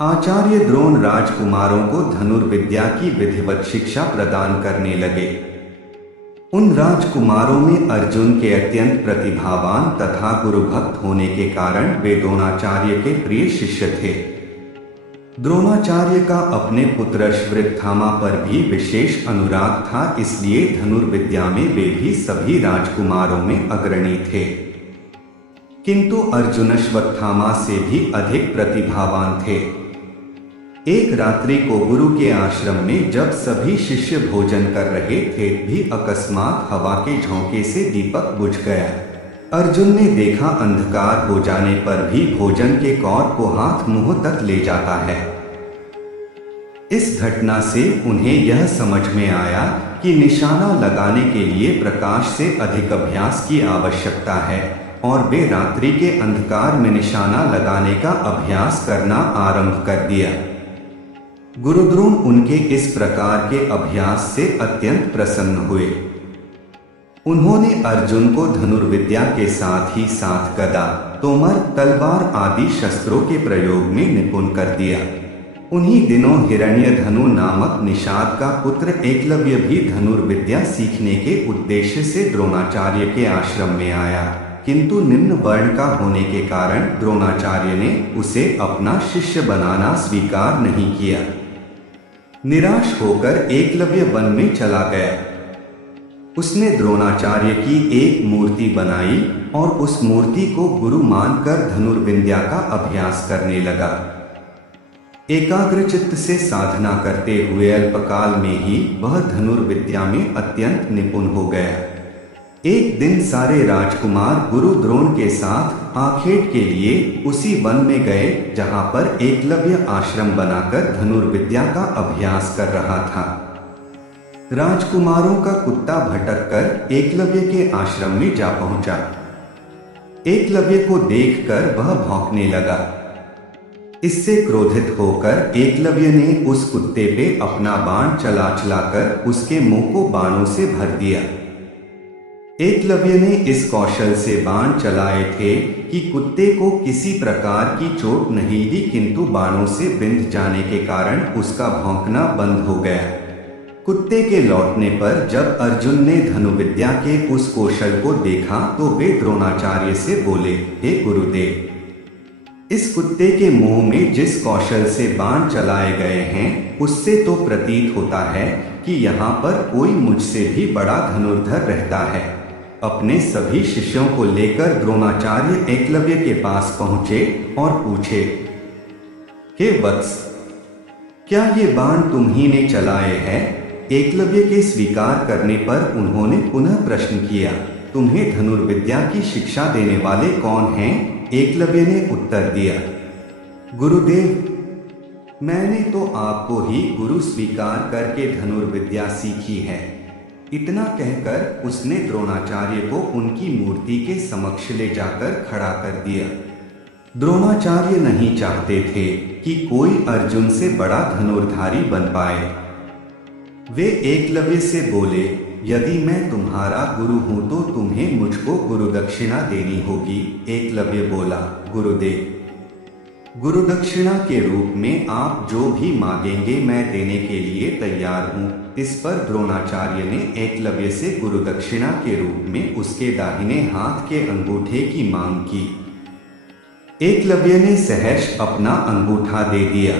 आचार्य द्रोण राजकुमारों को धनुर्विद्या की विधिवत शिक्षा प्रदान करने लगे। उन राजकुमारों में अर्जुन के अत्यंत प्रतिभावान तथा गुरुभक्त होने के कारण वे द्रोणाचार्य के प्रिय शिष्य थे। द्रोणाचार्य का अपने पुत्र अश्वत्थामा पर भी विशेष अनुराग था, इसलिए धनुर्विद्या में वे भी सभी राजकुमारों में अग्रणी थे। किंतु अर्जुन अश्वत्थामा से भी अधिक प्रतिभावान थे। एक रात्रि को गुरु के आश्रम में जब सभी शिष्य भोजन कर रहे थे भी अकस्मात हवा के झोंके से दीपक बुझ गया। अर्जुन ने देखा अंधकार हो जाने पर भी भोजन के कौर को हाथ मुंह तक ले जाता है। इस घटना से उन्हें यह समझ में आया कि निशाना लगाने के लिए प्रकाश से अधिक अभ्यास की आवश्यकता है और वे रात्रि के अंधकार में निशाना लगाने का अभ्यास करना आरंभ कर दिया। गुरुद्रोण उनके इस प्रकार के अभ्यास से अत्यंत प्रसन्न हुए। उन्होंने अर्जुन को धनुर्विद्या के साथ ही साथ गदा, तोमर, तलवार आदि शस्त्रों के प्रयोग में निपुण कर दिया। उन्हीं दिनों हिरण्यधनु नामक निषाद का पुत्र एकलव्य भी धनुर्विद्या सीखने के उद्देश्य से द्रोणाचार्य के आश्रम में आया, किंतु निम्न वर्ण का होने के कारण द्रोणाचार्य ने उसे अपना शिष्य बनाना स्वीकार नहीं किया। निराश होकर एकलव्य वन में चला गया। उसने द्रोणाचार्य की एक मूर्ति बनाई और उस मूर्ति को गुरु मानकर धनुर्विद्या का अभ्यास करने लगा। एकाग्रचित्त से साधना करते हुए अल्पकाल में ही वह धनुर्विद्या में अत्यंत निपुण हो गया। एक दिन सारे राजकुमार गुरु द्रोण के साथ आखेट के लिए उसी वन में गए जहां पर एकलव्य आश्रम बनाकर धनुर्विद्या का अभ्यास कर रहा था। राजकुमारों का कुत्ता भटककर एकलव्य के आश्रम में जा पहुंचा। एकलव्य को देखकर वह भौंकने लगा। इससे क्रोधित होकर एकलव्य ने उस कुत्ते पे अपना बाण चला चलाकर उसके मुंह को बाणों से भर दिया। एकलव्य ने इस कौशल से बाण चलाए थे कि कुत्ते को किसी प्रकार की चोट नहीं दी, किंतु बाणों से बिंध जाने के कारण उसका भौंकना बंद हो गया। कुत्ते के लौटने पर जब अर्जुन ने धनुर्विद्या के उस कौशल को देखा तो वे द्रोणाचार्य से बोले, हे गुरुदेव, इस कुत्ते के मुंह में जिस कौशल से बाण चलाए गए हैं उससे तो प्रतीत होता है कि यहाँ पर कोई मुझसे भी बड़ा धनुर्धर रहता है। अपने सभी शिष्यों को लेकर द्रोणाचार्य एकलव्य के पास पहुंचे और पूछे, हे वत्स, क्या ये बाण तुम ही ने चलाए हैं? एकलव्य के स्वीकार करने पर उन्होंने पुनः प्रश्न किया, तुम्हें धनुर्विद्या की शिक्षा देने वाले कौन हैं? एकलव्य ने उत्तर दिया, गुरुदेव, मैंने तो आपको ही गुरु स्वीकार करके धनुर्विद्या सीखी है। इतना कहकर उसने द्रोणाचार्य को उनकी मूर्ति के समक्ष ले जाकर खड़ा कर दिया। द्रोणाचार्य नहीं चाहते थे कि कोई अर्जुन से बड़ा धनुर्धारी बन पाए। वे एकलव्य से बोले, यदि मैं तुम्हारा गुरु हूं तो तुम्हें मुझको गुरुदक्षिणा देनी होगी। एकलव्य बोला, गुरुदेव, गुरुदक्षिणा के रूप में आप जो भी मांगेंगे मैं देने के लिए तैयार हूँ। इस पर द्रोणाचार्य ने एकलव्य से गुरुदक्षिणा के रूप में उसके दाहिने हाथ के अंगूठे की मांग की। एकलव्य ने सहर्ष अपना अंगूठा दे दिया।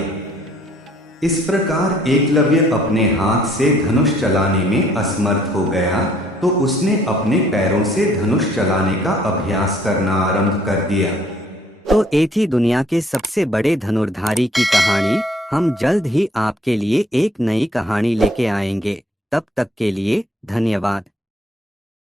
इस प्रकार एकलव्य अपने हाथ से धनुष चलाने में असमर्थ हो गया तो उसने अपने पैरों से धनुष चलाने का अभ्यास करना आरंभ कर दिया। तो ये थी दुनिया के सबसे बड़े धनुर्धारी की कहानी। हम जल्द ही आपके लिए एक नई कहानी लेके आएंगे। तब तक के लिए धन्यवाद।